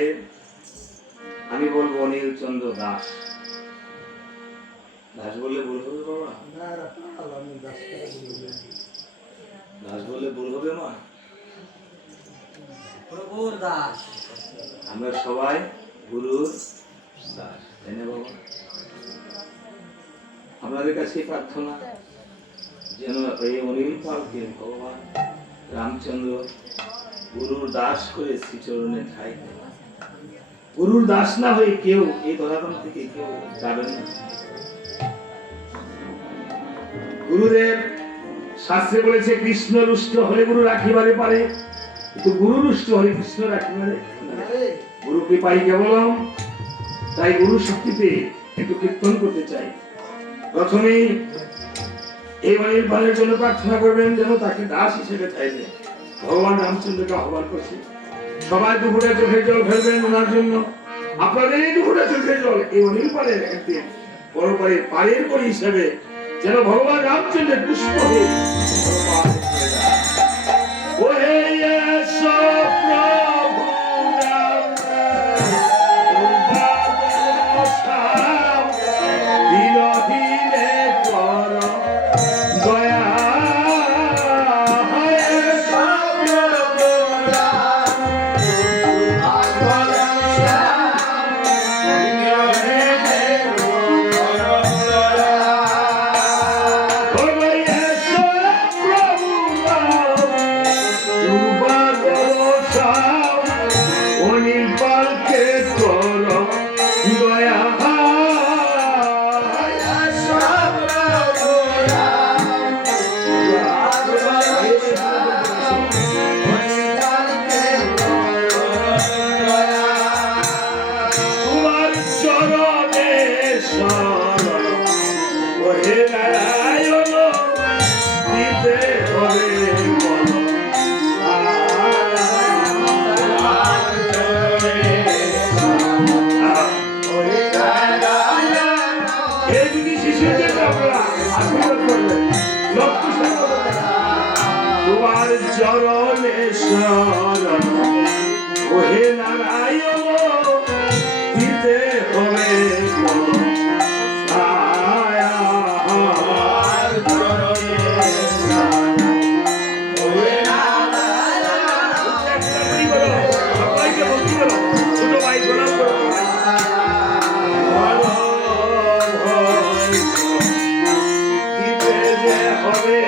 ভাইয়ের আমি বলবো অনিল চন্দ্র দাস। দাস বললে ভুল হবে বাবা? দাস বললে ভুল হবে মা? প্রভুর দাস। আমরা সবাই গুরুর দাস, তাই না বাবা? আপনাদের কাছে প্রার্থনা যেন এই অনিল পালকে ভগবান রামচন্দ্র গুরুর দাস করে শ্রীচরণে ঠাই দেন। গুরুর দাস না হয়ে কেউ এই ধরাধাম থেকে কেউ যাবেন না। গুরুদেব শাস্ত্রে বলেছে কৃষ্ণ রুষ্ট হলে গুরু রাখিবারে পারে, কিন্তু গুরু রুষ্ট হলে কৃষ্ণ রাখিবারে গুরু কৃপাই কেবলম। তাই গুরু শক্তিতে একটু কীর্তন করতে চাই। প্রথমেই এই অনিল পালের জন্য প্রার্থনা করবেন যেন তাকে দাস হিসেবে চাইবে। ভগবান রামচন্দ্রকে আহ্বান করছে সবাই দুপুরে চোখের জল ফেলবেন ওনার জন্য। আপনাদের এই দুপুরে চোখের জল এই অনিল পালের একদিন পরপরে পায়ের পরি হিসেবে যেন ভগবান রামচন্দ্রের পুষ্প হয়ে চরণে শরণ ওহে নারায়ণ দিতে হবে সবাইকে বলতে বলো, ছোট ভাই প্রণাম করো। দিতে যে হবে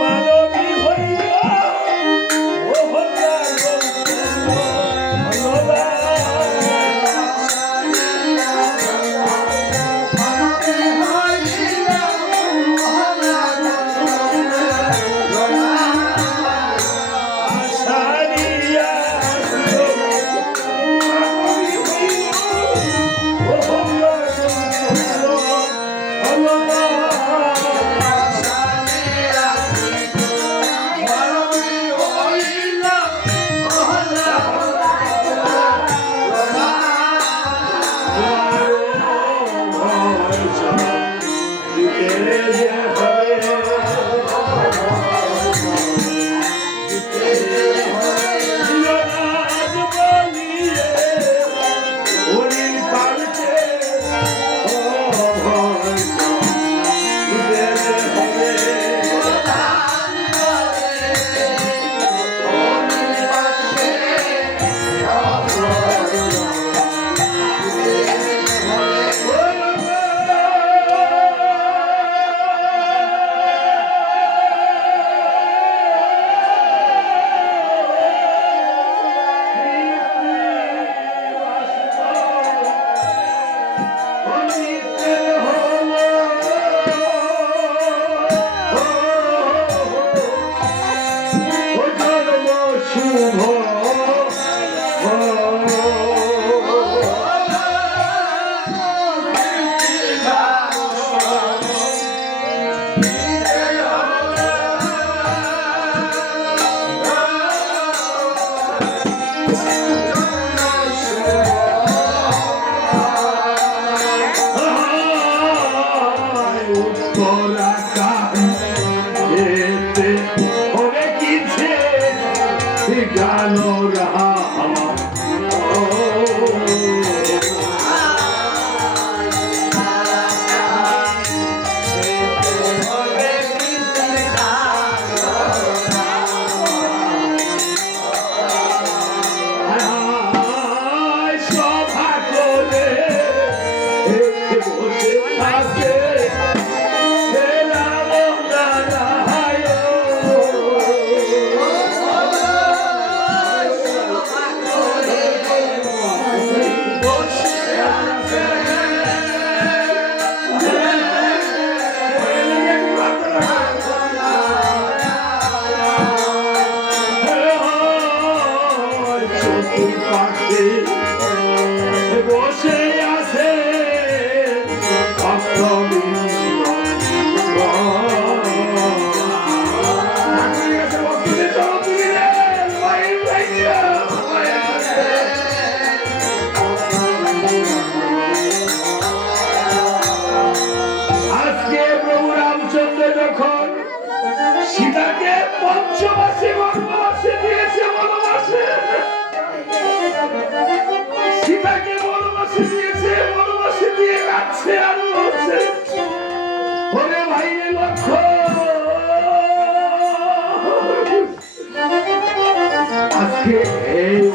মানব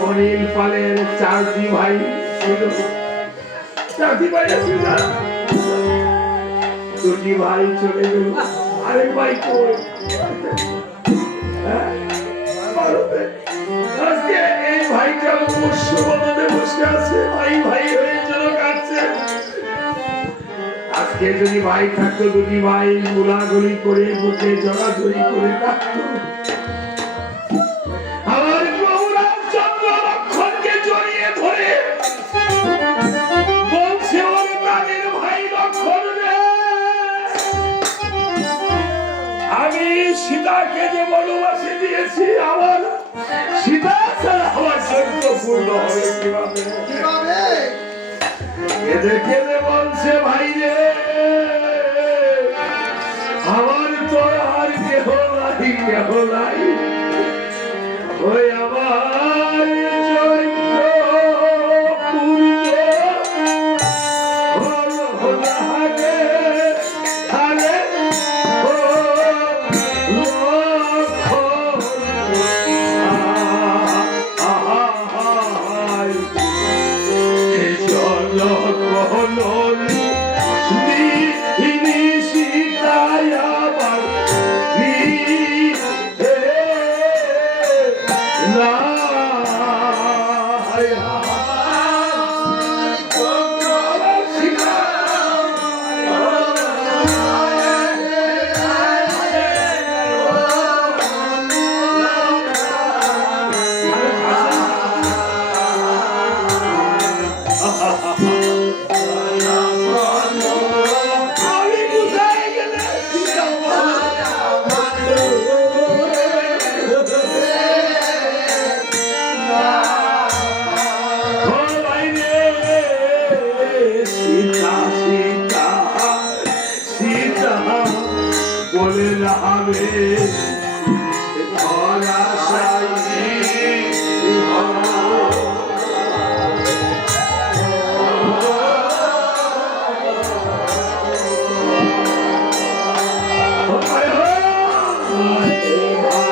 অনিল পালের চারটি ভাই ছিল, চারটি ভাই ছিল, দুটি ভাই চলে গেল, আরেক ভাই কই? আজকে এই ভাইটা অবশ্য বদলে বসে আছে, ভাই ভাই হয়ে যেন কাটছে। আজকে যদি ভাই থাকতো, দুটি ভাই গোলাগুলি করে বুকে জড়াজড়ি করে কাটতো। সীতাকে যে বনবাসে দিয়েছি, আমার সীতা ছাড়া আমার সত্য পূর্ণ হবে কিভাবে? কেঁদে কেঁদে বলছে, ভাই রে আমার তো আর কেহ নাই, কেহ নাই, ওই আমার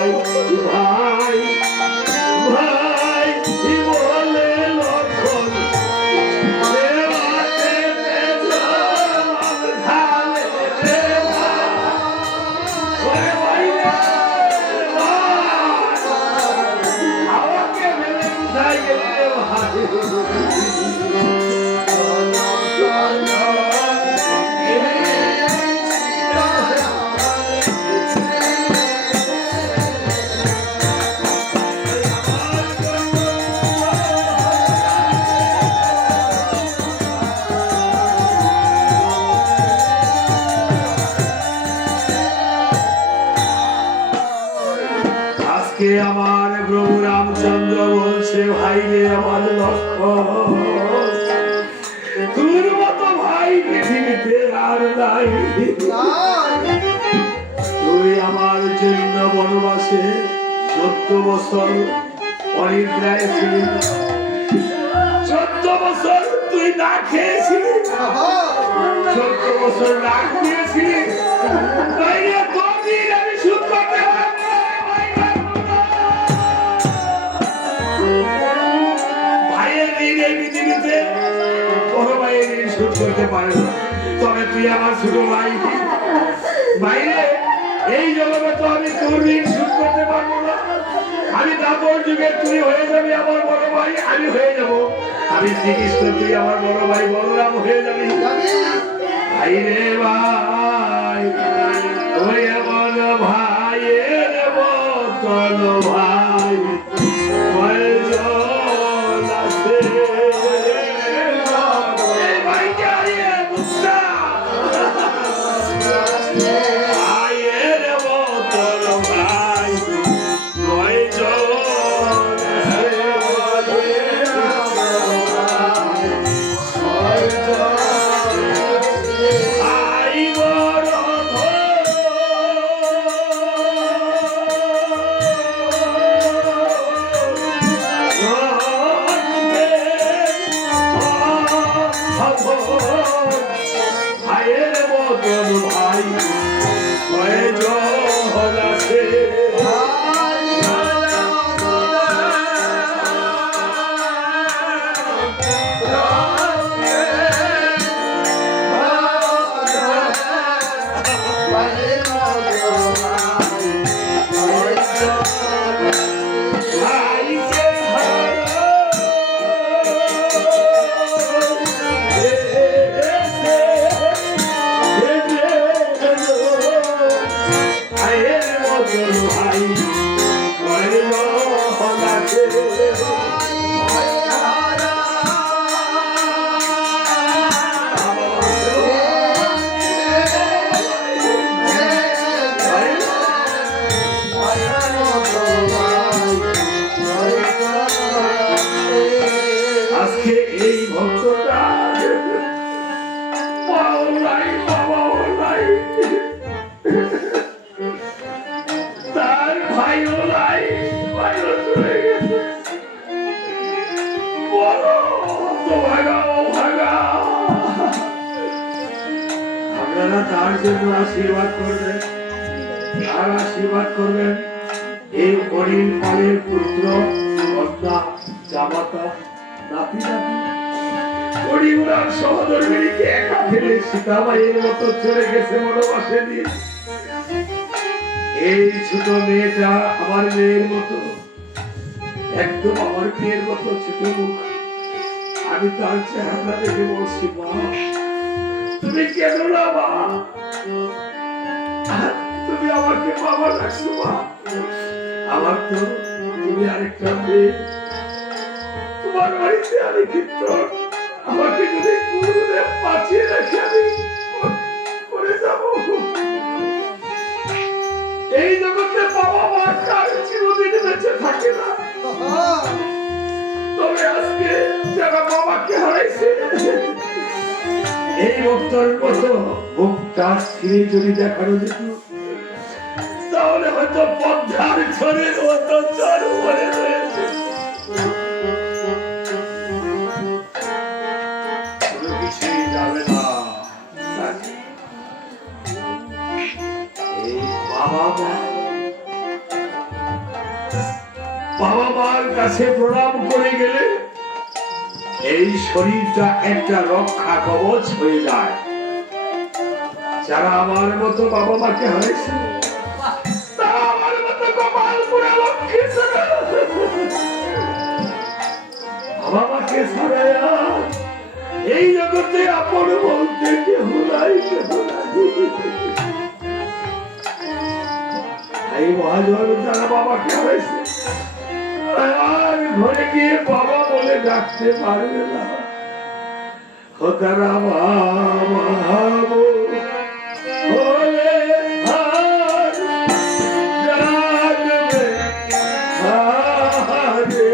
ভাই ভাই ভাই বলে লক্ষণ আমার প্রভু রামচন্দ্র বলছে ভাই রে আমার লক্ষণ তোর মতো ভাই পৃথিবীতে আর নাই তুই আমার জন্য বনবাসে 14 বছর অনিদ্রায় ছিলি 14 বছর তুই না খেয়েছিলি 14 বছর না খেয়েছিলি আমি সুখ করতে করতে পারে না তবে তুই আমার ছোট ভাই বাইরে এই জগতে তো আমি তোর ঋণ শোধ করতে পারবো না আমি দাপর যুগে তুই হয়ে যাবি আমার বড় ভাই আমি হয়ে যাব আমি শ্রীকৃষ্ণ তুই আমার বড় ভাই বলরাম হয়ে যাবি ভাই রে ভাই তুই আমার ভাইয়ের মতন ভাই আশীর্বাদ করবেন আর আশীর্বাদ করবেন এই হরিণ পালের পুত্র কন্যা জামাতা নাতি নাতি হরিণার সহধর্মিনীকে একা ফেলে সীতামায়ের মতো চলে গেছে বনবাসে দিয়ে এই ছোট মেয়েটা আমার মেয়ের মতো একদম আমার মেয়ের মতো ছোট মুখ আমি তার চেহারা দেখে বলছি মা তুমি কেন না মা তুমি আমাকে বাবা ডাকছো মা আমার তো তুমি আরেকটা মেয়ে তোমার বাড়িতে আমি কিন্তু আমাকে যদি গুরুদেব বাঁচিয়ে রাখে আমি করে যাব এই জগতে বাবা মা কার চিরদিন বেঁচে থাকে না তবে আজকে যারা বাবাকে হারাইছে এই ভক্তর মতো ভক্তা ছিঁড়ে যদি দেখানো যেত তাহলে হয়তো পদ্মার ঝড়ের মতো ঝড় উপরে রয়েছে কোনো কিছুই যাবে না এই বাবা মা বাবা মার কাছে প্রণাম করে গেলে এই শরীরটা একটা রক্ষা কবচ হয়ে যায়। যারা আমার মতো বাবা মাকে হারাইছে তারা আমার মতো কপাল পুরা লক্ষ্মী ছাড়া বাবা মাকে ছাড়াইয়া এই জগতে আপন বলতে কেহ নাই, কেহ নাই। এই মহাজন যারা বাবাকে হারাইছে আর ঘরে গিয়ে বাবা বলে ডাকতে পারবে না। ও তারা ভাবো বলে আর জাগবে হারে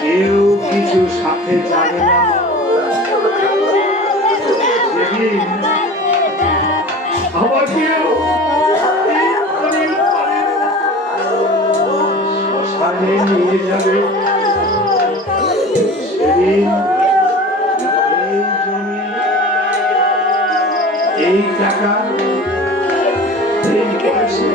কেউ কিছু সাথে জানে না। আমাকেও শ্মশানে নিয়ে যাবে, সেদিন এই জমি, এই টাকা, এই পয়সা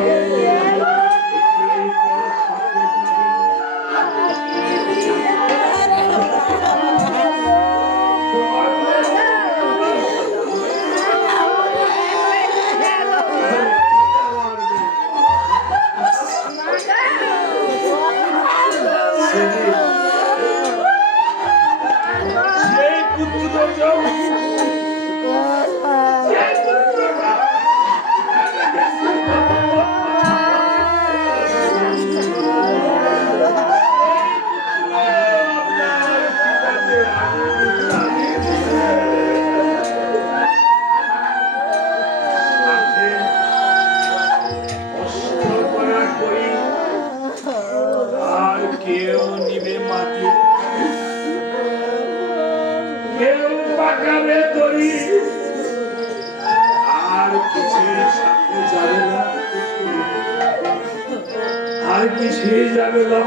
পাকাবে তরি আর কিছুই সাথে যাবে না, আর কিছুই যাবে না।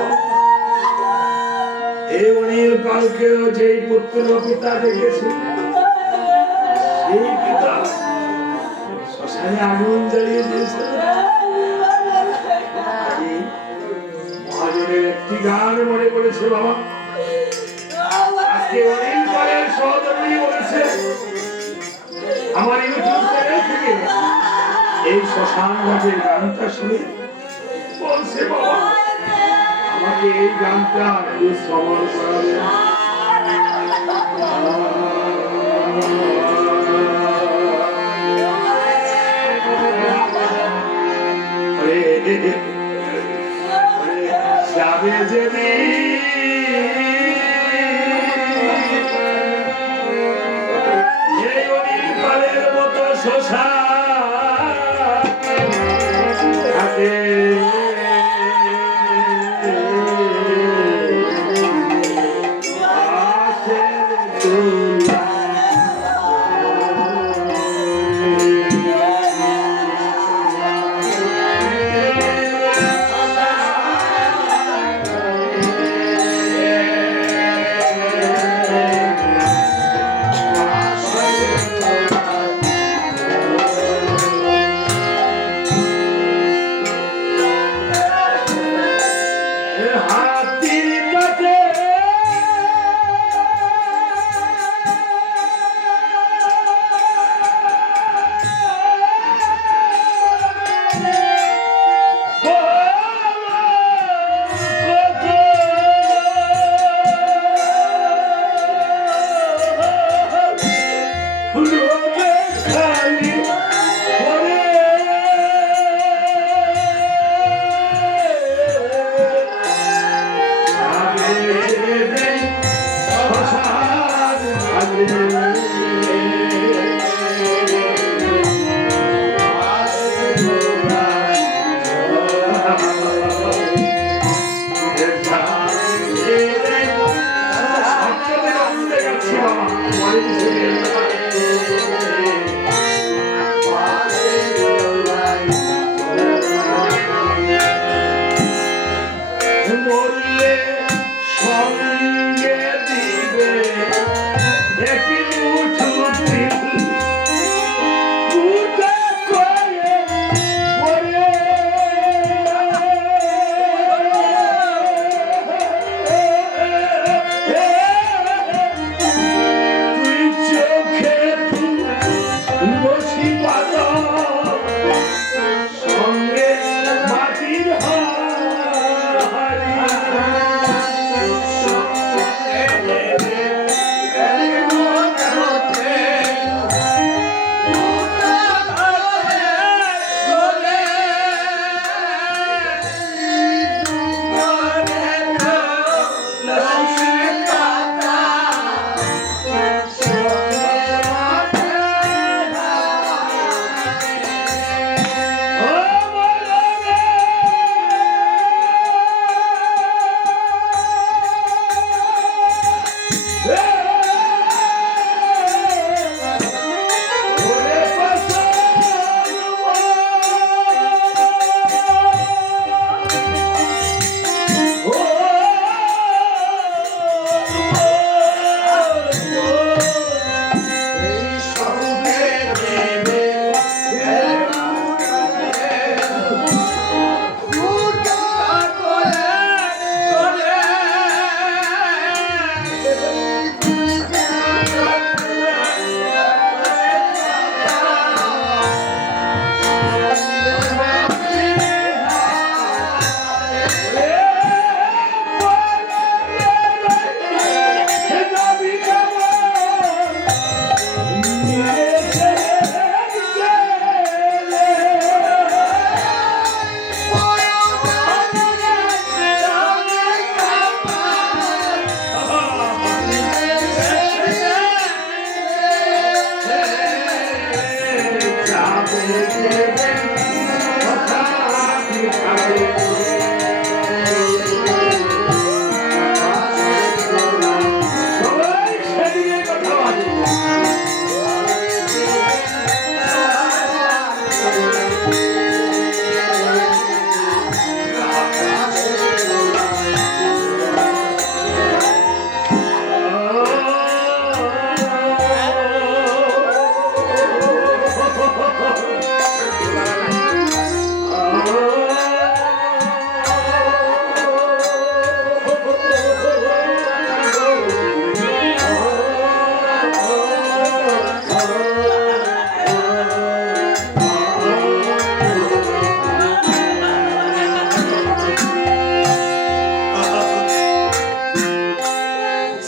এই অনিল কালকেও যেই পুত্র পিতা দেখেছে, সেই পিতা শ্মশানে আগুন জ্বালিয়ে দিয়েছে। মহাজনের একটি গান মনে পড়েছে বাবা। আজকে অনিল কালের সহধর্মী বলেছে, আমার ইউটিউব চ্যানেল থেকে এই শ্মশান ঘাটের গানটা শুনে বলছে বাবা আমাকে এই গানটা একটু শ্রবণ করাবে। যাবে যদি এই অনিল কালের মতো শ্মশান ঘাটে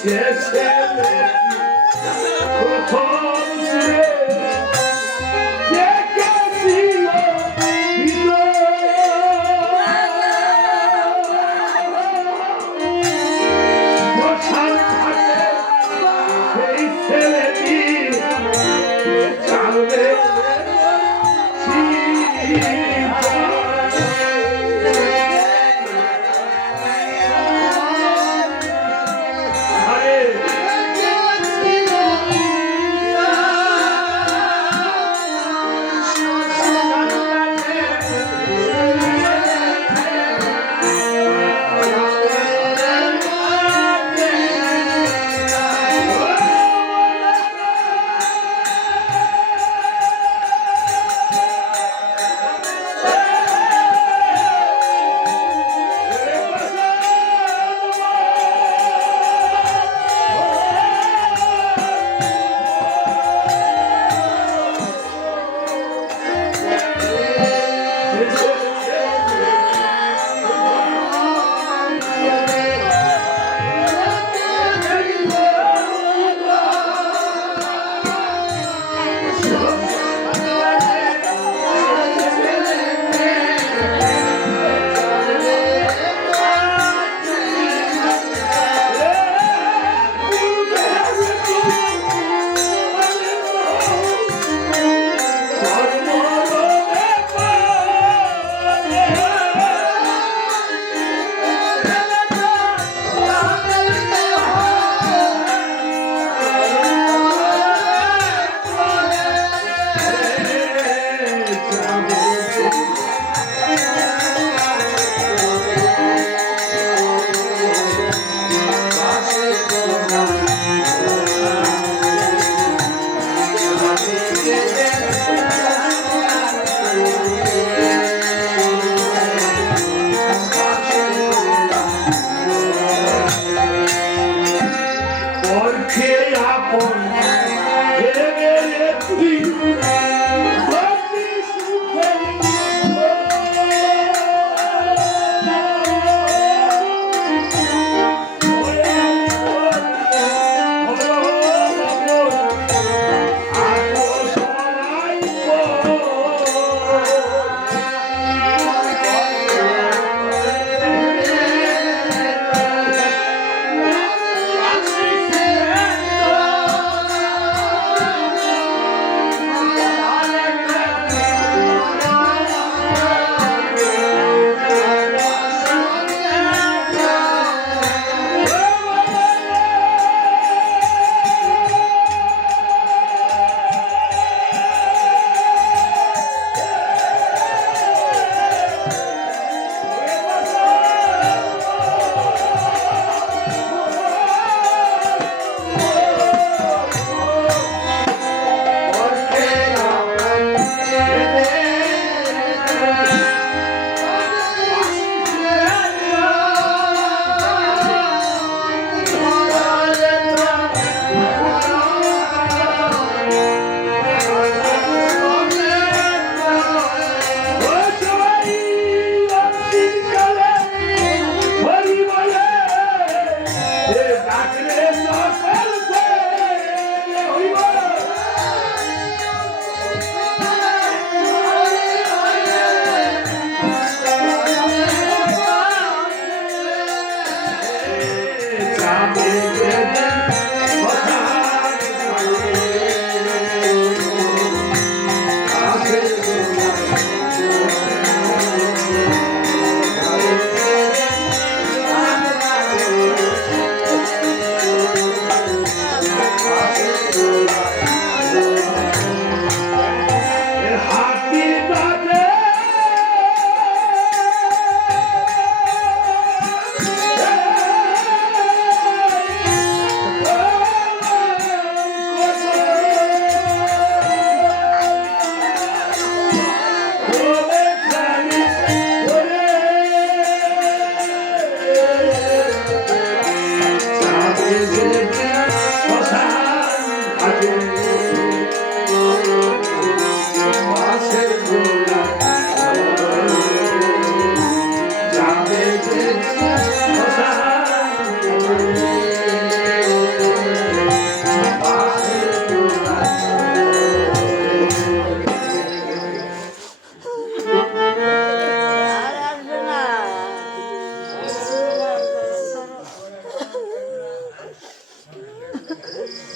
শেষে প্রথম সুরে দেখেছিল শ্মশান ঘাটে সেই ছেলেটি চালবে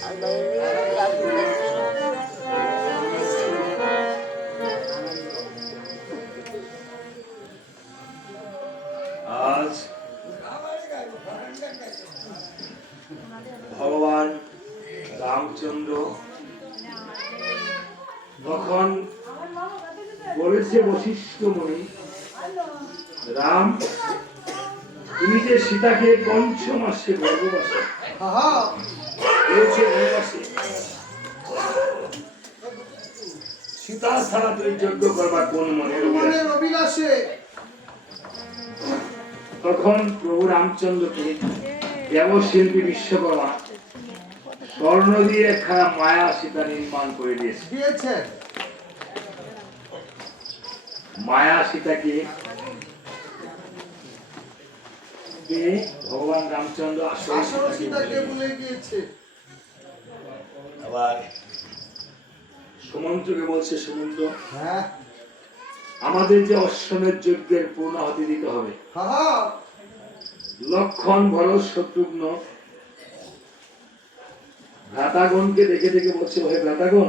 আজ ভগবান রামচন্দ্র তখন বলেছে বশিষ্ঠ মুনি, রাম তুমি যে সীতাকে পঞ্চমাসে গর্ভবাসে সীতা ছাড়া তুই যজ্ঞ করবার কোন মনের অভিলাষে? তখন প্রভু রামচন্দ্রকে দেবশিল্পী বিশ্বকর্মা স্বর্ণ দিয়ে একখানা মায়া সীতা নির্মাণ করে দিয়েছে। মায়া সীতাকে ভগবান রামচন্দ্র আসল সীতাকে ভুলে গিয়েছে। আবার সুমন্ত্রকে বলছে, সুমন্ত্র আমাদের যে অশ্বমেধ যজ্ঞের পূর্ণাহুতি দিতে হবে। লক্ষণ ভরত শত্রুঘ্ন ভ্রাতাগণকে দেখে দেখে বলছে, ভাই ভ্রাতাগণ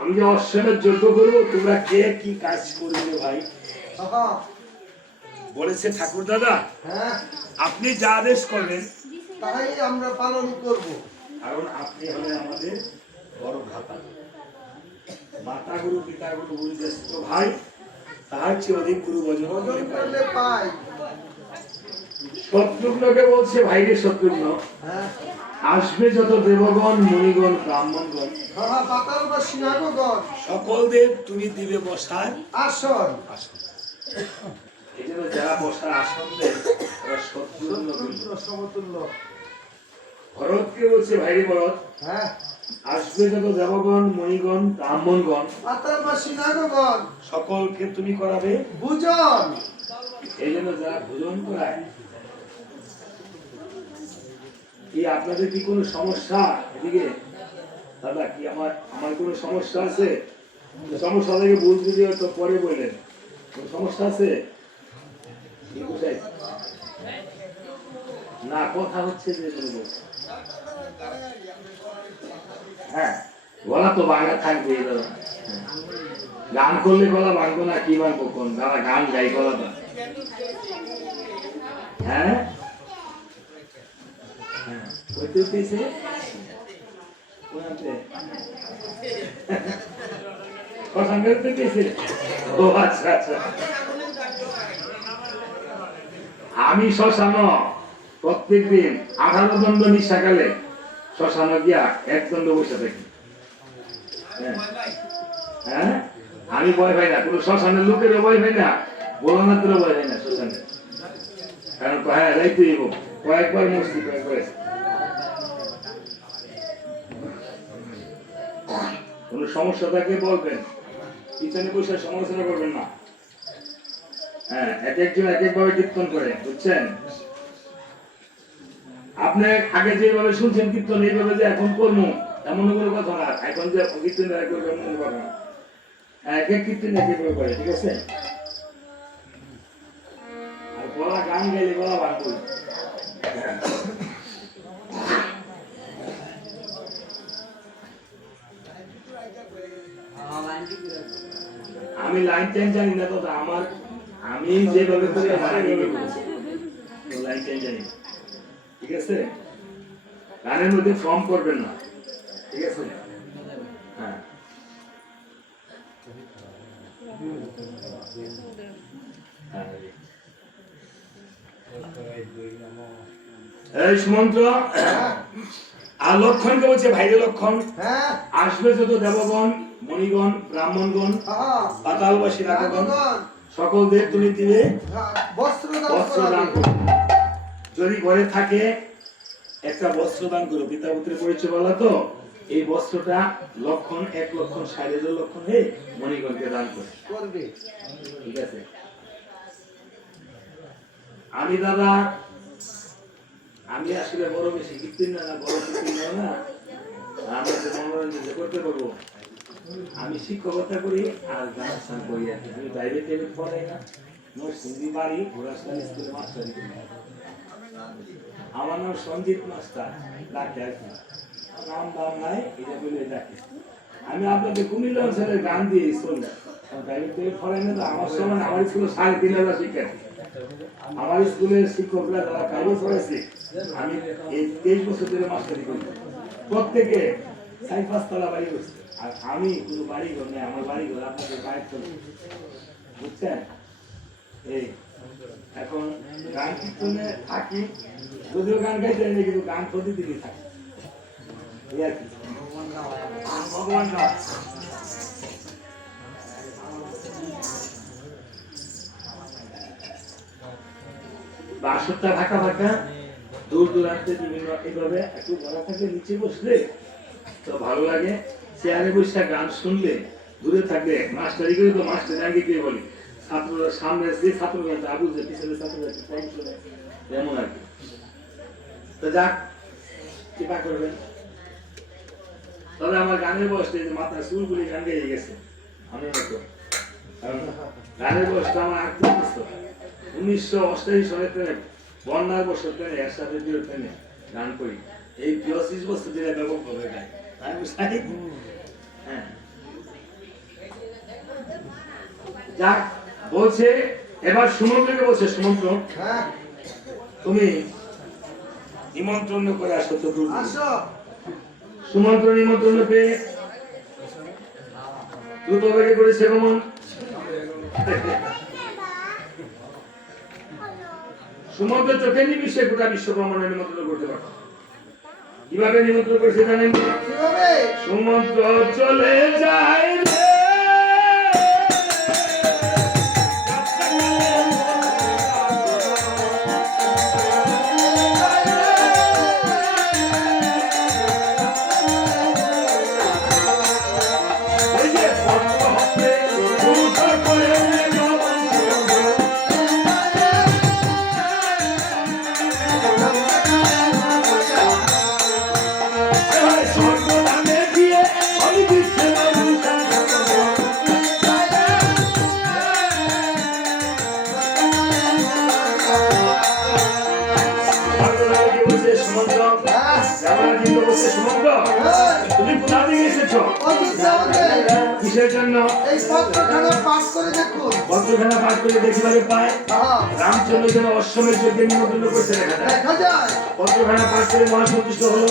আমি যে অশ্বমেধ যজ্ঞ করবো, তোমরা কে কি কাজ করবে ভাই? বলেছে, ঠাকুর দাদা আপনি যা আদেশ করবেন তাই আমরা পালন করব, কারণ আপনি হলেন আমাদের বড় ভ্রাতা, মাতা গুরু পিতা গুরু গুরু জ্যেষ্ঠ ভাই, তাহার চেয়ে অধিক গুরু ভজন করলে পাই। শত্রুঘ্নকে বলছে, ভাই রে শত্রুঘ্ন, আসবে যত দেবগণ মুনিগণ ব্রাহ্মণগণ সকলদের তুমি দিবে বসার আসন। আসন এই জন্য যারা বসার আসন দেয় তারা শত্রুঘ্ন সমতুল্য। ভরতকে বলছে, ভাই রে ভরত, আসবে যত দেবগণ মুনিগণ ব্রাহ্মণগণ সকলকে তুমি করাবে ভোজন। এই জন্য যারা ভোজন করায়, কি আপনাদের কি কোনো সমস্যা? এদিকে দাদা কি আমার কোনো সমস্যা আছে? সমস্যা থেকে বলতে দিয়ে তো পরে বললেন, কোনো সমস্যা আছে না? কথা হচ্ছে যে হ্যাঁ, গলা তো বাংলা থাকবে। গান করলে গলা ভাঙবো না, কি ভাঙবো? কোন দাদা গান গাই গলাটা? হ্যাঁ আমি শ্মশান প্রত্যেকদিন 18 দণ্ড নিশাকালে শ্মশান গিয়া 1 দণ্ড বসে থাকি। হ্যাঁ আমি ভয় পাই না, কোন শ্মশানের লোকেরও ভয় পাই না, ভোলানাথেরও ভয় পাই না শ্মশানে। কারণ হ্যাঁ যাইতে কয়েকবার মসজিদ কয়েকবার কোন সমস্যা থাকলে বলবেন, পিছনে বসে সমালোচনা করবেন না। হ্যাঁ, এক একজন এক একভাবে কীর্তন করে, বুঝছেন? আপনি আগে যেভাবে শুনছেন কীর্তন, এইভাবে যে এখন করবো এমন কোনো কথা না। এখন যে কীর্তন করবে এমন কোনো কথা না। এক এক কীর্তন এক একভাবে করে, ঠিক আছে? আর গলা গান গাইলে গলা ভাঙবো। আমি লাইন টাইম জানি না তো, আমি যেভাবে করি লাইন টাইম জানি, ঠিক আছে? গানের মধ্যে ফর্ম করবেন না, ঠিক আছে? হ্যাঁ এই সুমন্ত্র আর লক্ষণকে বলছে, ভাইরে লক্ষণ, আসবে যত দেবগণ মণিগণ ব্রাহ্মণগণ পাতালবাসী রাজগণ সকলদের তুমি দিবে বস্ত্র দান করো। যদি ঘরে থাকে একটা বস্ত্র দান করো। পিতা পুত্রের পরিচয় বলা তো, এই বস্ত্রটা লক্ষণ 1,60,000 লক্ষণ হে মণিগণকে দান করবে, ঠিক আছে? আমি দাদা আমি আসলে বড় বেশি কীর্তন না, বড় কীর্তন না, আমরা যে মনোরঞ্জন করতে পারবো। আমি শিক্ষকতা করি আর গান স্থান করি। আমি বাইরে টেবিল পড়াই না, মোট হিন্দি বাড়ি ঘোড়াশাল স্কুলে মাস্টারি করি। আমার নাম সঞ্জিত মাস্টার, ডাকে আর কি, নাম দাম নাই, এটা বলে ডাকে। আমি আপনাকে কুমিল্লা অঞ্চলের গান দিয়ে চললাম, আমার সময় আমার স্কুলে 3,500 শিক্ষার্থী, আমার স্কুলের শিক্ষকরা যারা প্রাইভেট পড়েছে, আমি এই 23 বছর ধরে মাস্টারি করি, প্রত্যেকে 4-5 তলা বাড়ি করছে, আর আমি কোনো বাড়ি ঘর নেই, আমার বাড়ি ঘর আপনাদের বাইরে চলে, বুঝছেন? এই এখন গান কীর্তনে থাকি, যদিও গান গাইতে নেই, কিন্তু গান প্রতিদিনই থাকি, এই আর কি। ভগবান বাসরটা ফাঁকা ফাঁকা, দূর দূরান্তে বিভিন্ন এইভাবে একটু ঘোরা থাকে, নিচে বসলে তো ভালো লাগে, চেয়ারে বসে গান শুনলে, দূরে থাকলে মাস্টারি করে তো মাস্টার আগে কে বলি, ছাত্ররা সামনে যে ছাত্ররা আবু যে পিছনে ছাত্ররা কম শুনে, এমন আর কি। তো যাক, কৃপা করবেন। তবে আমার গানের বয়সটা যে মাথার চুলগুলি গান গেয়ে গেছে আমার মতো, কারণ গানের বয়সটা আমার 38 বছর, 1988 সালে ট্রেনে, বন্যার বছর ট্রেনে, এরশাদ রেডিওর ট্রেনে গান করি, এই 35 বছর ধরে ব্যাপকভাবে গাই। হ্যাঁ, যাক বলছে, এবার সুমন্ত্রকে বলছে, সুমন্ত্র তুমি নিমন্ত্রণ করে আসো তো, সুমন্ত্র নিমন্ত্রণ পেয়ে দ্রুত বেগে করেছে ভ্রমণ। সুমন্ত্র চোখে নিমিশে গোটা বিশ্ব ভ্রমণে নিমন্ত্রণ করতে পারত। কিভাবে নিমন্ত্রণ করেছে জানেন? সুমন্ত্র চলে যায় রামচন্দ্র যেন অশ্বমের যজ্ঞে নিমন্ত্রণ করতে দেখা যায়। পত্রখানা পাঠ করে মহাসন্তুষ্ট হলো,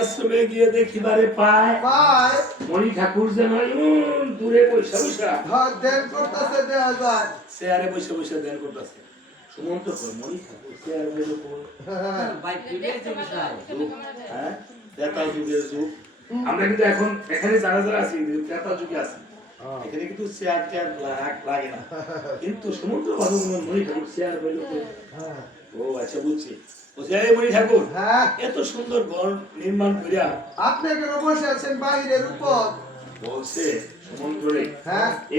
আশ্রমে গিয়ে দেখিবারে পায় মণি ঠাকুর যেন দূরে বসে বসে ধ্যান করতেছে, দেখা যায় চেয়ারে বসে বসে ধ্যান করতেছে। সুমন্ত মণি ঠাকুর চেয়ারে বসে ত্রেতা যুগের যুগ, আমরা কিন্তু এখন এখানে যারা যারা আছি ত্রেতা যুগে আছি, এখানে কিন্তু চেয়ার টেয়ার লাগে না, কিন্তু সমুদ্র ভালো মণি ঠাকুর চেয়ার বইল। ও আচ্ছা, বুঝছি। ঠাকুর এত সুন্দর ঘর নির্মাণ করিয়া আপনি কেন বসে আছেন বাহিরের উপর? বলছে সমুদ্রে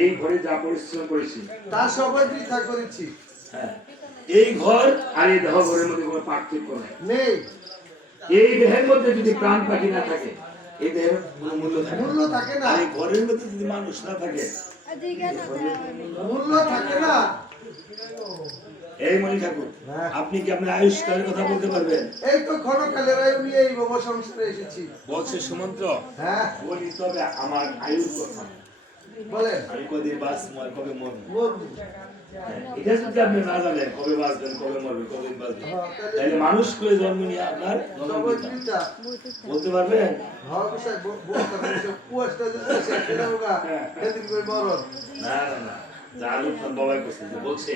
এই ঘরে যা পরিশ্রম করেছি তা সবাই বৃথা করেছি। এই ঘর আর এই দেহ ঘরের মধ্যে কোনো পার্থক্য নেই। এই দেহের মধ্যে যদি প্রাণ পাখি না থাকে, এই দেহের কোনো মূল্য থাকে না। এই ঘরের মধ্যে যদি মানুষ না থাকে, মূল্য থাকে না। এই মণি ঠাকুর, আপনি কি আপনার আয়ুষ্কালের কথা বলতে পারবেন? এই তো ক্ষণকালের আয়ু নিয়ে এই বাবা সংসারে এসেছি। বলছে সুমন্ত্র, বলি তবে আমার আয়ুর কথা বলেন, আমি কদিন বাঁচবো আর কবে মরবো, এটা যদি আপনি না জানেন কবে বাঁচবেন কবে মরবেন কদিন বাঁচবেন, তাহলে মানুষ করে জন্ম নিয়ে আপনার বলতে পারবেন? না না না, বলছে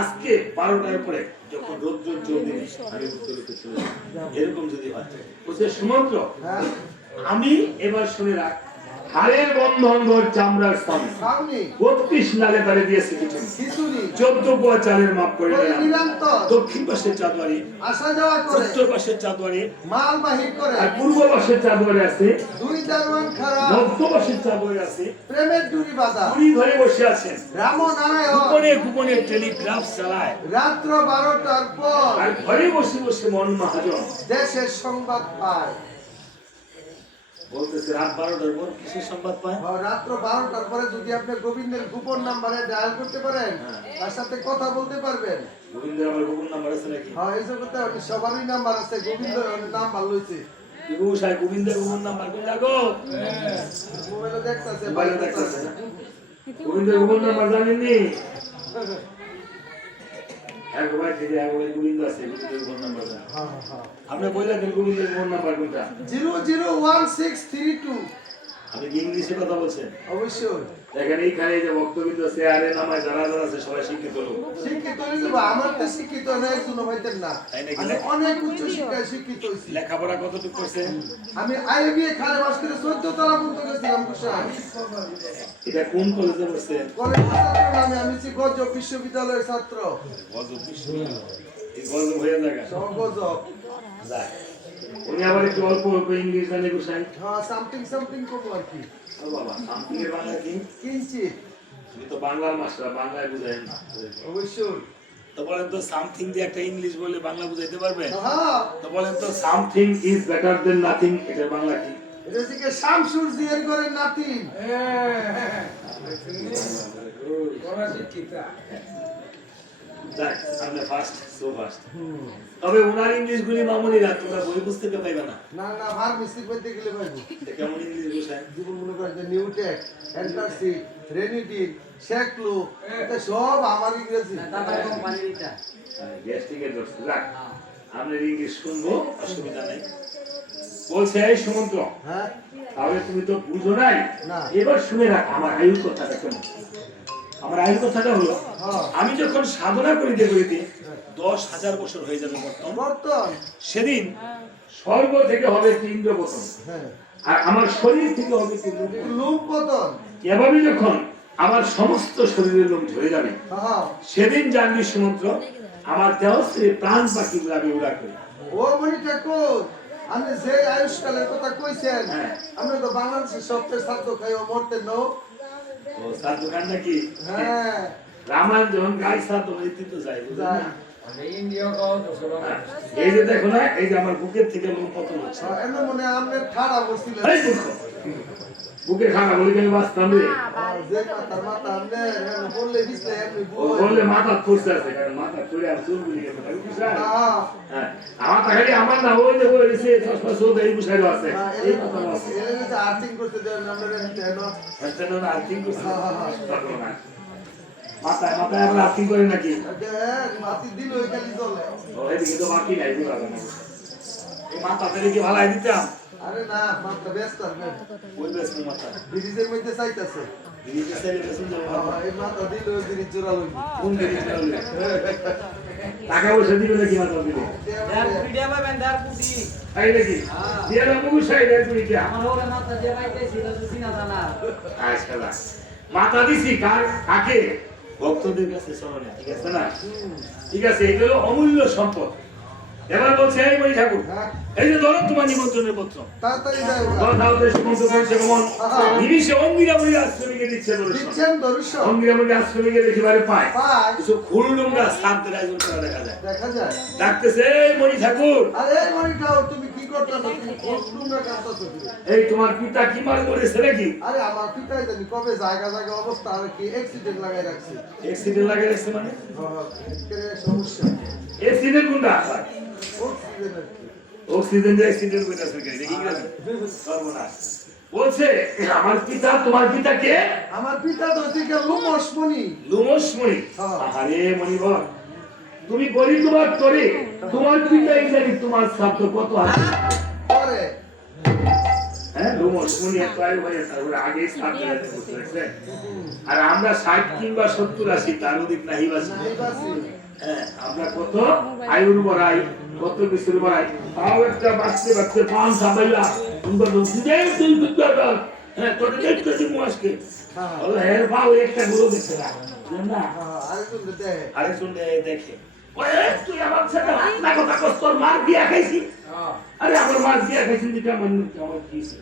আজকে 12টার পরে যখন রৌদ্র জ্বলবে আমি উত্তরকে চলে যাব, এরকম যদি হয়। বলছে সুমন্ত্র, আমি এবার শুনে রাখ, হাড়ের বন্ধন ঘর চামড়ার সামনে সামনে 32 নালে তারে দিয়েছে খিচুড়ি খিচুড়ি 14 পোয়া চালের মাপ করে করে দিলাম নিরন্তর দক্ষিণ পাশের চাঁদবাড়ি আসা যাওয়া করে উত্তর পাশের চাঁদবাড়ি মাল বাহির করে আর পূর্ব পাশের চাঁদবাড়ি আছে দুই দারওয়ান খারাপ মধ্য পাশের চাঁদবাড়ি আছে প্রেমের ডুরি বাঁধা পুরী ধরে বসে আছেন রামনারায়ণ গোপনে গোপনে টেলিগ্রাফ চালায় রাত্র 12টার পর আর ঘরে বসে বসে মন মহাজন দেশের সংবাদ পায় বলতেছে রাত 12টার পর কিসের সংবাদ পায় রাত্র 12টার পরে যদি আপনি গোবিন্দের গোপন নাম্বারে ডায়াল করতে পারেন তার সাথে কথা বলতে পারবেন গোবিন্দের আমার গোপন নাম্বার আছে নাকি হ্যাঁ এই জগতে সবারই নাম্বার আছে গোবিন্দ নাম্বার লইছে বিভু সাহেব গোবিন্দের গোপন নাম্বার কই লাগো মোবাইলে দেখতাছে মোবাইলে দেখতাছে না? গোবিন্দের গোপন নাম্বার জানেননি একবার থেকে একবার গোবিন্দ আছে গোবিন্দের গোপন নাম্বার জানেন হ্যাঁ হ্যাঁ আপনি বললেন গোবিন্দের গোপন নাম্বার কোনটা 001632 আপনি কি ইংলিশে কথা বলছেন অবশ্যই দেখেন এইখানে যে বক্তব্য চেয়ারে নামায় যারা যারা আছে সবাই শিক্ষিত লোক শিক্ষিত হইছে বা আমার তো শিক্ষিত না একজন হইতেন না তাই নাকি? আমি অনেক উচ্চ শিক্ষায় শিক্ষিত হইছি লেখাপড়া কতটুকু করছেন আমি আইবিএ খালে পাস করে 14 তলা পর্যন্ত গেছিলাম কুশাল এটা কোন কলেজে পড়ছেন কলেজ ছাত্র নামে আমি ছি গজব বিশ্ববিদ্যালয়ের ছাত্র গজব বিশ্ববিদ্যালয় এই গজব হয়ে জায়গা সব গজব যায় উনি আবার একটু অল্প অল্প ইংলিশ জানে গোসাই হ্যাঁ সামথিং করবো আর কি ও বাবা সামথিং এর বাংলা কি কিঞ্চিত তুমি তো বাংলার মাস্টার বাংলায় বুঝাই না অবশ্যই তো বলেন তো সামথিং দিয়ে একটা ইংলিশ বলে বাংলা বুঝাইতে পারবেন হ্যাঁ তো বলেন তো something is better then nothing এটা বাংলা কি এটা থেকে শামসুর জিয়ার করে নাতিন যাক আপনি ফার্স্ট সো ফার্স্ট তবে ওনার ইংলিশ গুলি মামুনিরা তোমরা বই পুস্তকে পাইবে না না না ফার্মেসি করতে গেলে পাইবো এটা কেমন ইংলিশ গোসাই জীবন মনে করেন যে নিউটেক অ্যান্টারসিড রেনিডিন শেকলো এটা সব আমার ইংরেজি গ্যাস্ট্রিকের দোষ যাক আপনার ইংলিশ শুনবো অসুবিধা নেই বলছে এই সুমন্ত্র হ্যাঁ তাহলে তুমি তো বুঝো নাই না। এবার শুনে রাখ আমার আয়ুর কথাটা কেমন আমার আয়ুর কথাটা হলো হ্যাঁ আমি যখন সাধনা করিতে করিতে 10,000 বছর হয়ে যাবে বর্তমান বর্তন সেদিন স্বর্গ থেকে হবে ইন্দ্র পতন হ্যাঁ আর আমার শরীর থেকে হবে ইন্দ্র পতন লুপ পতন এভাবে যখন আমার সমস্ত শরীরের লোম ঝরে যাবে হ্যাঁ সেদিন জানবি সুমন্ত্র আমার দেহ শ্রী প্রাণ পাখি উড়াবে উড়া করে ও মনি ঠাকুর আপনি যে আয়ুষ্কালের কথা কইছেন হ্যাঁ। আমরা তো বাংলাদেশের সবচেয়ে খাদ্য খাই ও মরতে নো ও সার দোকান নাকি হ্যাঁ রামায়ণ যখন গাই সার তো হইতে তো যায় বুঝলেন যাই। না? হ্যাঁ। এই যে দেখো না এই যে আমার বুকের থেকে লোম পতন হচ্ছে এমন মনে হয় আপনার ঠাড়া বসছিলেন এই দেখো, বুকে খানা বলে আমি বাঁচতাম রে যে মাথার মাথা আপনার বললে দিচ্ছে এমনি ও বললে মাথা ফুসতে আছে কারণ মাথা ফুলে আর চুল গুলি গেছে হ্যাঁ আমার তাহলে আমার না ওই যে বলে দিছে চশমা চোদ এই বুঝাই আছে এই কথা আছে আর্থিং করতে দেন আপনার কেন হ্যাঁ না আর্থিং করছে হ্যাঁ, হ্যাঁ। মাথায় মাথায় আমরা আর্থিং করি নাকি মাতি দিল ওই খালি চলে ও এদিকে তো বাকি নাই বুঝা না এই মাথা ফেলে কি ভালাই দিতাম আরে না মাথা ব্যস্ত আপনি ওই বেশ মাথা ব্রিজের মধ্যে চাইতেছে দিদিকে ছেলে বেসুন যাবো এই মাথা দিল ওই ব্রিজ জোড়া লইব কোন দিদি চলে টাকা পয়সা দিবে নাকি মাথা দিবে তাই নাকি দিয়ে না মুখ সাইড তুই কি আচ্ছা না। মাথা দিছি কার কাকে ভক্তদের কাছে চরণে ঠিক আছে না ঠিক আছে এগুলো অমূল্য সম্পদ এবার বলছে এই মণি ঠাকুর হ্যাঁ এই যে ধরো তোমার নিমন্ত্রণের পত্র তাড়াতাড়ি যাও কথাতে সুমন্ত করছে কমন নিমিষে অঙ্গিরামণি আশ্রমীকে দিচ্ছে দর্শন দিচ্ছেন দর্শন অঙ্গিরামণি আশ্রমীকে দেখিবারে পায় পাঁচ কিছু খুলডুমরা সাতদের আয়োজন করা দেখা যায় দেখা যায় ডাকতেছে এই মণি ঠাকুর আরে মনিটাও তুমি কি করতেছো তুমি তোমরা কাঁদতেছো এই তোমার পিতা কি মার করেছে নাকি আরে আমার পিতাই জানি কবে জায়গা জায়গা অবস্থা আর কি অ্যাক্সিডেন্ট লাগাই রাখছে অ্যাক্সিডেন্ট লাগে রাখছে মানে সমস্যা অ্যাক্সিডেন্ট কোনটা অক্সিজেন আর কি অক্সিজেন যে অ্যাক্সিডেন্ট কইতাছে কি দেখি কি আছে সর্বনাশ বলছে আমার পিতা তোমার পিতা কে আমার পিতা তো ঠিক লুমসমণি লুমসমণি হ্যাঁ। আরে মণিবর তুমি গরিব তোমার করে তোমার পিতা জানি তোমার শব্দ কত আছে পরে হ্যাঁ লুমসমণি এত আয়ু হয়ে তারপরে আগে শব্দ আছে বুঝতে পারছেন আর আমরা 60 কিংবা 70 আছি তার অধিক নাহি বাসি নাইবাসি হ্যাঁ আমরা কত আয়ুর বড়াই কত কিছুর বড়াই তাও একটা বাঁচতে বাঁচতে পান সাবাইলা সুন্দর দিদে তুই বিদ্যাটা হ্যাঁ তোদের দেখতেছি মুয়াজকে হ্যাঁ বলে এর বাউ একটা গুলো দেখছে না না আরেকজন দে আরেকজন দেখে ওরে তুই আমার ছেলে না কথা কস তোর মার বিয়া খাইছি আরে আমার মার বিয়া খাইছি দিকে আমার আমার কিছে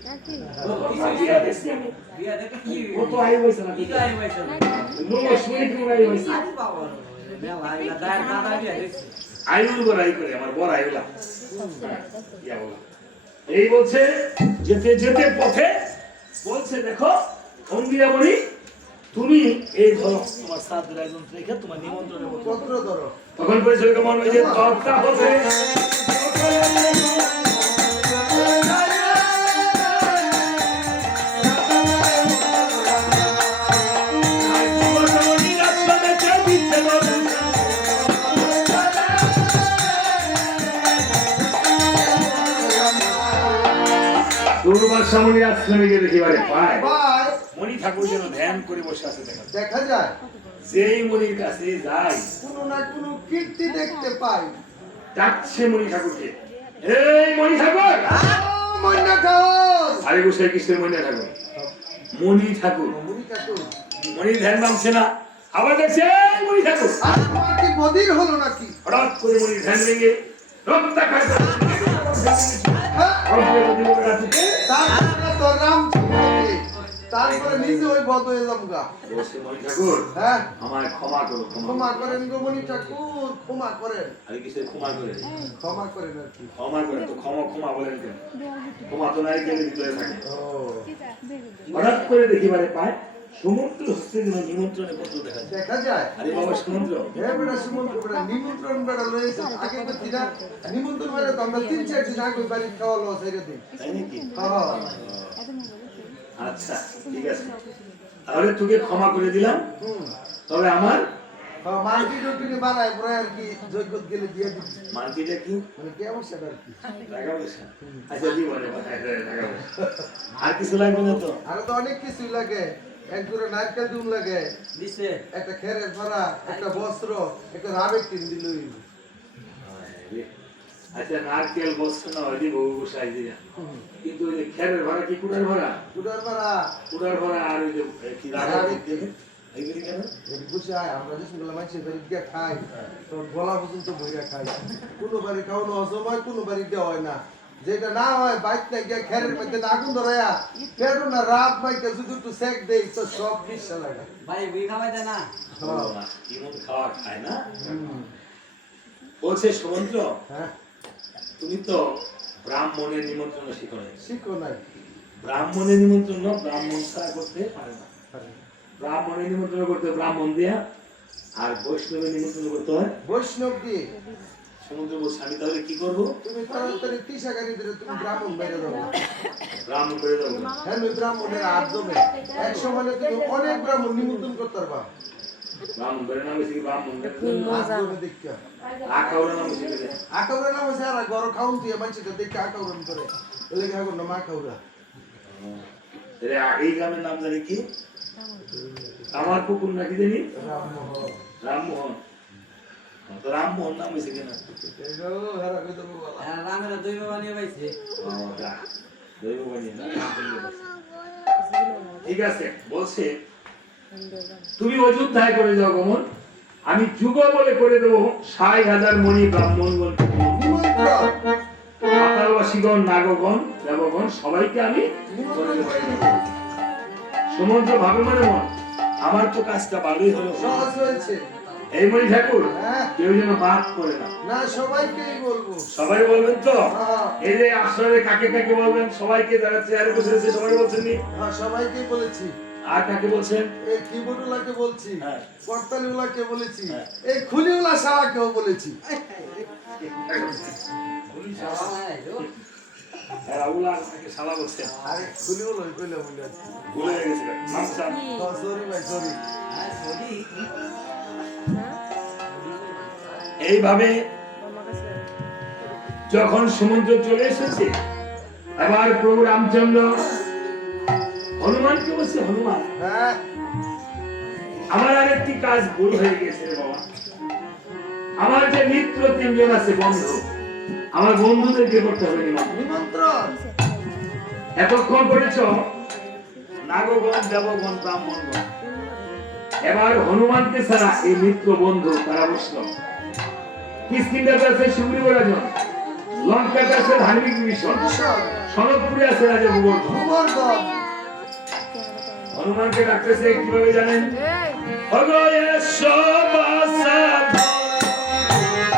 বিয়া দেখছি আমি বিয়া দেখে কি ও তো আই হইছে না কি আই হইছে নো শুনে কি আই হইছে বাবা মেলা আইলা দাদা বিয়া দেখছে আইউল বড়াই করে আমার বড় আইউলা ইয়া বলা এই বলছে যেতে যেতে পথে বলছে দেখো অঙ্গিরা বলি তুমি এই ধরো তোমার সাথে একজন রেখে তোমার নিমন্ত্রণে বলছো পত্র ধরো তখন বলেছিল কেমন ওই যে তরটা হতে দুর্বাসা মনি আশ্রমে গিয়ে দেখিবারে পায় ভাই মণি ঠাকুর যেন ধ্যান করে বসে আছে দেখা দেখা যায় যেই মনির কাছে যায় কোনো না কোনো কীর্তি দেখতে পাই ডাকছে মণি ঠাকুরকে এই মণি ঠাকুর মন্না ঠাকুর আরে গোসাই কিসের মণি ঠাকুর মণি ঠাকুর মুড়ি ঠাকুর মণি ধ্যান নামছে না আবার দেখছে এই মণি ঠাকুর আর তোমার কি বদির হলো নাকি হঠাৎ করে মণি ধ্যান ভেঙে রক্তাকার করে হ্যাঁ অল্পে বদি বলে রাখছে তারপরে তো রাম চন্দ্রকে তারপরে নিজে ওই বদ হয়ে যাবগা বলছে মণি ঠাকুর হ্যাঁ আমায় ক্ষমা করো ক্ষমা করেন গো মণি ঠাকুর ক্ষমা করেন আরে কিসের ক্ষমা করে ক্ষমা করেন আর কি ক্ষমা করে তো ক্ষমা বলেন কেন ক্ষমা তো নাই কেন ভিতরে থাকে ও হঠাৎ করে দেখিবারে পায় সমুদ্র হস্তে যেন নিমন্ত্রণের পত্র দেখা যায় দেখা যায় আরে বাবা সমুদ্র হ্যাঁ বেটা সুমন্ত্র বেটা নিমন্ত্রণ বেটা লয়েছে আগে তো তিনা নিমন্ত্রণ বেটা তো আমরা 3-4 দিন আগে বাড়ি খাওয়ালো সেইটা দিন তাই নাকি হ্যাঁ আচ্ছা ঠিক আছে তাহলে তোকে ক্ষমা করে দিলাম তবে আমার মার্কেট রুটিনে বাড়ায় পরে আর কি যোগ্য গেলে দিয়ে দিচ্ছি মানটিটা কি মানে কি অবস্থা আর কি টাকা পয়সা আচ্ছা কি বলে টাকা পয়সা আর কিছু লাগবে না তো আরো তো অনেক কিছুই লাগে এক জোড়া নারকেল দুন লাগে দিছে একটা খেরের ভরা একটা বস্ত্র একটা রাবের টিন দিলই আচ্ছা নারকেল বস্তু না হয়নি বহু গোসাই দিয়া কিন্তু ওই যে খেরের ভরা কি কুড়ার ভরা কুড়ার ভরা কুড়ার ভরা আর ওই যে কি রাবের টিন এইগুলি কেন এই বুঝায় আমরা যে শুনলাম মানুষের বাড়ি গিয়ে খাই তো গলা পর্যন্ত বইরা খাই কোনো বাড়ি খাওয়ানো হজম হয় কোনো বাড়ি দেওয়া হয় না যেটা না হয় বাইক না গিয়ে খেরের মধ্যে না আগুন ধরায়া ফেরো না রাত বাইকে যদি একটু সেক দেই তো সব মিশা লাগে ভাই বিয়ে খাওয়াই দেয় না ইমন খাওয়া খায় না বলছে সমুদ্র হ্যাঁ তুমি তো ব্রাহ্মণের নিমন্ত্রণ শিখো নাই শিখো নাই ব্রাহ্মণের নিমন্ত্রণ ব্রাহ্মণ ছাড়া করতে পারে না ব্রাহ্মণের নিমন্ত্রণ করতে ব্রাহ্মণ দিয়া আর বৈষ্ণবের নিমন্ত্রণ করতে হয় বৈষ্ণব দিয়ে সমুদ্র বলছে আমি তাহলে কি করবো তুমি তাড়াতাড়ি তিসা গাড়ি ধরে তুমি ব্রাহ্মণ বাইরে যাবো ব্রাহ্মণ করে দেবো হ্যাঁ ওই ব্রাহ্মণের হাত জমে এক সময় তুমি অনেক ব্রাহ্মণ নিমন্ত্রণ করতে পারবা ব্রাহ্মণ করে নাম হয়েছে কি ব্রাহ্মণ হাত জমে দেখা আখাউড়া নাম হয়েছে কি? আকাউরা নাম আছে আর ঘর খাউন দিয়ে মানুষটা দেখে আকাউরন করে এলে কি আগুন না মা খাউরা তাহলে এই গ্রামের নাম জানি কি আমার পুকুর নাকি জানি রামমোহন রামমোহন তো রামমোহন নাম হয়েছে কিনা এগো হারা কত বলা হ্যাঁ রামের দুই বাবা নিয়ে পাইছে ঠিক আছে বলছে তুমি অযোধ্যায় করে যাও গমন আমি যুগ বলে করে দেবো ৬০,০০০ মণি ব্রাহ্মণগণ নিমন্ত্রণ পাতালবাসীগণ নাগগণ দেবগণ সবাইকে আমি সমুদ্র ভাবে মানে মন আমার তো কাজটা ভালোই হলো সহজ হয়েছে এই মণি ঠাকুর হ্যাঁ কেউ যেন বাদ করে না না সবাইকেই বলবো সবাই বলবেন তো হ্যাঁ এই যে আসরে কাকে কাকে বলবেন সবাইকে যারা চেয়ারে বসে আছে সবাই বলছেন নি হ্যাঁ সবাইকেই বলেছি আর কাকে বলছেন এই কিবোর্ডওয়ালাকে বলছি হ্যাঁ। করতালিওয়ালাকে বলেছি হ্যাঁ। এই খুলিওয়ালা শালাকেও বলেছি রাহুল আর তাকে শালা বলছেন আরে খুলিওয়ালাই কইলে বলে আছি ভুলে গেছিল মামসা সরি ভাই সরি এইভাবে যখন সমুদ্র চলে এসেছে এবার প্রভু রামচন্দ্র হনুমানকে বলছে হনুমান হ্যাঁ আমার আরেকটি কাজ ভুল হয়ে গেছে রে বাবা আমার যে মিত্র ৩ জন আছে বন্ধু আমার বন্ধুদেরকে করতে হবে নিমন্ত্রণ নিমন্ত্রণ এতক্ষণ করেছ নাগগণ দেবগণ ব্রাহ্মণগণ। এবার হনুমানকে ছাড়া এই মিত্র বন্ধু তারা বৈষ্ণব। কিষ্কিন্ধাতে আছে সুগ্রীব রাজন, লঙ্কাতে আছে ধার্মিক বিভীষণ, সনকপুরে আছে রাজা গোবর্ধন। গোবর্ধন হনুমানকে ডাকতেছে কিভাবে জানেন? অগয়ে সবাসাধন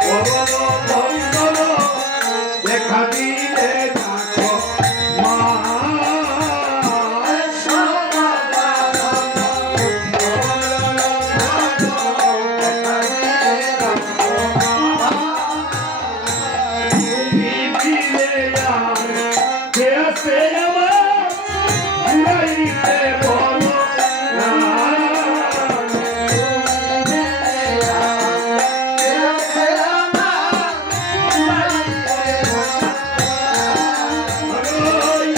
পবনবন্দন দেখা দিলে ডাকো মা। তুমি দিলে আর কে আছে আমার ঘুরাইতে বলো না। অগয়ে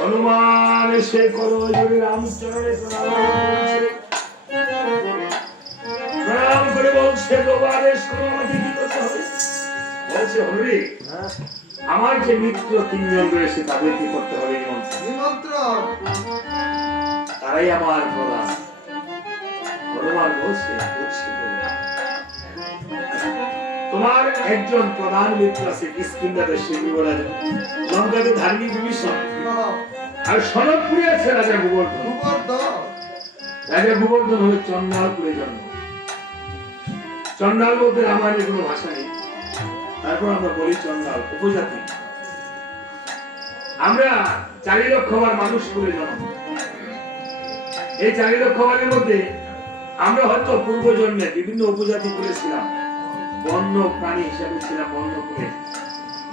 হনুমান এসে করো জোরে রামচরণে প্রণাম করে বলছে প্রভু আদেশ করো আমাকে কি করতে হবে? বলছে হরি আমার যে মিত্র তিনজন রয়েছে তাদের কি করতে হবে? নিমন্ত্রণ তারাই আমার প্রধান। হনুমান বলছে বুঝছি প্রভু। তোমার একজন প্রধান মিত্র আছে কিষ্কিন্ধাতে সুগ্রীব রাজন, লঙ্কাতে ধার্মিক বিভীষণ, আর সনকপুরে আছে রাজা গোবর্ধন। গোবর্ধন রাজা গোবর্ধন হলো চন্ডালপুরে জন্ম। চন্ডাল বলতে রামায়ণের কোনো ভাষা নেই, তারপর আমরা বলি চন্ডাল উপজাতি। আমরা 4 লক্ষ বার মানুষ করে জন্ম। এই 4 লক্ষ বারের মধ্যে আমরা হয়তো পূর্বজন্মে বিভিন্ন উপজাতি করেছিলাম, বন্য প্রাণী হিসাবে ছিলাম বন্য করে।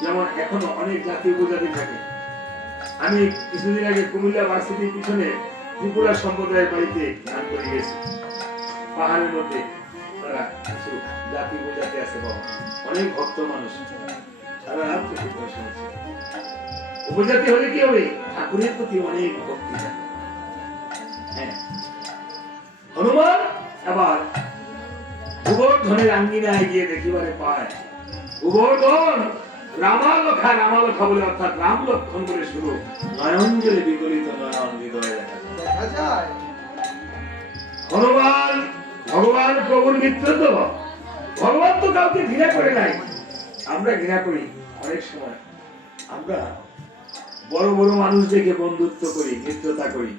যেমন এখনো অনেক জাতি উপজাতি থাকে। আমি কিছুদিন আগে কুমিল্লা ভার্সিটির পিছনে ত্রিপুরা সম্প্রদায়ের বাড়িতে গান করে গেছি। পাহাড়ের মধ্যে তারা কিছু জাতি উপজাতি আছে বাবা, অনেক ভক্ত মানুষ, সারা রাত থেকে শুনেছে। উপজাতি হলে কি হবে? ঠাকুরের প্রতি অনেক ভক্তি থাকে। হ্যাঁ, হনুমান আবার গোবর্ধনের আঙ্গিনায় গিয়ে দেখিবারে পায় গোবর্ধন রামালখা বলে, অর্থাৎ রাম লক্ষণ বলে শুরু, নয়ন জলে বিগলিত নয়ন হৃদয়ে দেখা যায়। হনুমান ভগবান প্রভুর মিত্র তো, ভগবান তো কাউকে ঘৃণা করে নাই, আমরা ঘৃণা করি। অনেক সময় আমরা বড় বড় মানুষ দেখে বন্ধুত্ব করি, মিত্রতা করি,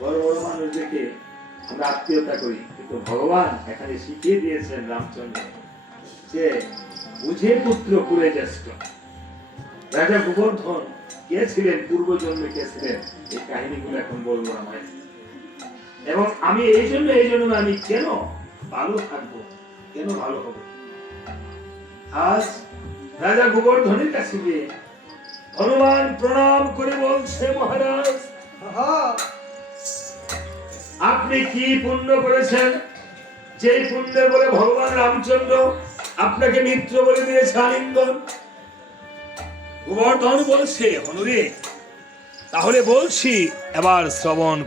বড় বড় মানুষ দেখে আমরা আত্মীয়তা করি, কিন্তু ভগবান এখানে শিখিয়ে দিয়েছেন রামচন্দ্র যে বুঝে পুত্র কুলে জ্যেষ্ঠ। রাজা গোবর্ধন কে ছিলেন, পূর্বজন্মে কে ছিলেন, এই কাহিনীগুলো এখন বলবো আমায়। এবং আমি এই জন্য আমি কেন ভালো থাকবো, কেন ভালো হবো। আজ রাজা গোবর্ধনের কাছে গিয়ে হনুমান প্রণাম করে বলছে, মহারাজ আপনি কি পুণ্য করেছেন, যে পুণ্যের বলে ভগবান রামচন্দ্র আপনাকে মিত্র বলে দিয়েছে আলিঙ্গন? গোবর্ধন বলছে, হনুরে তাহলে বলছি এবার শ্রবণ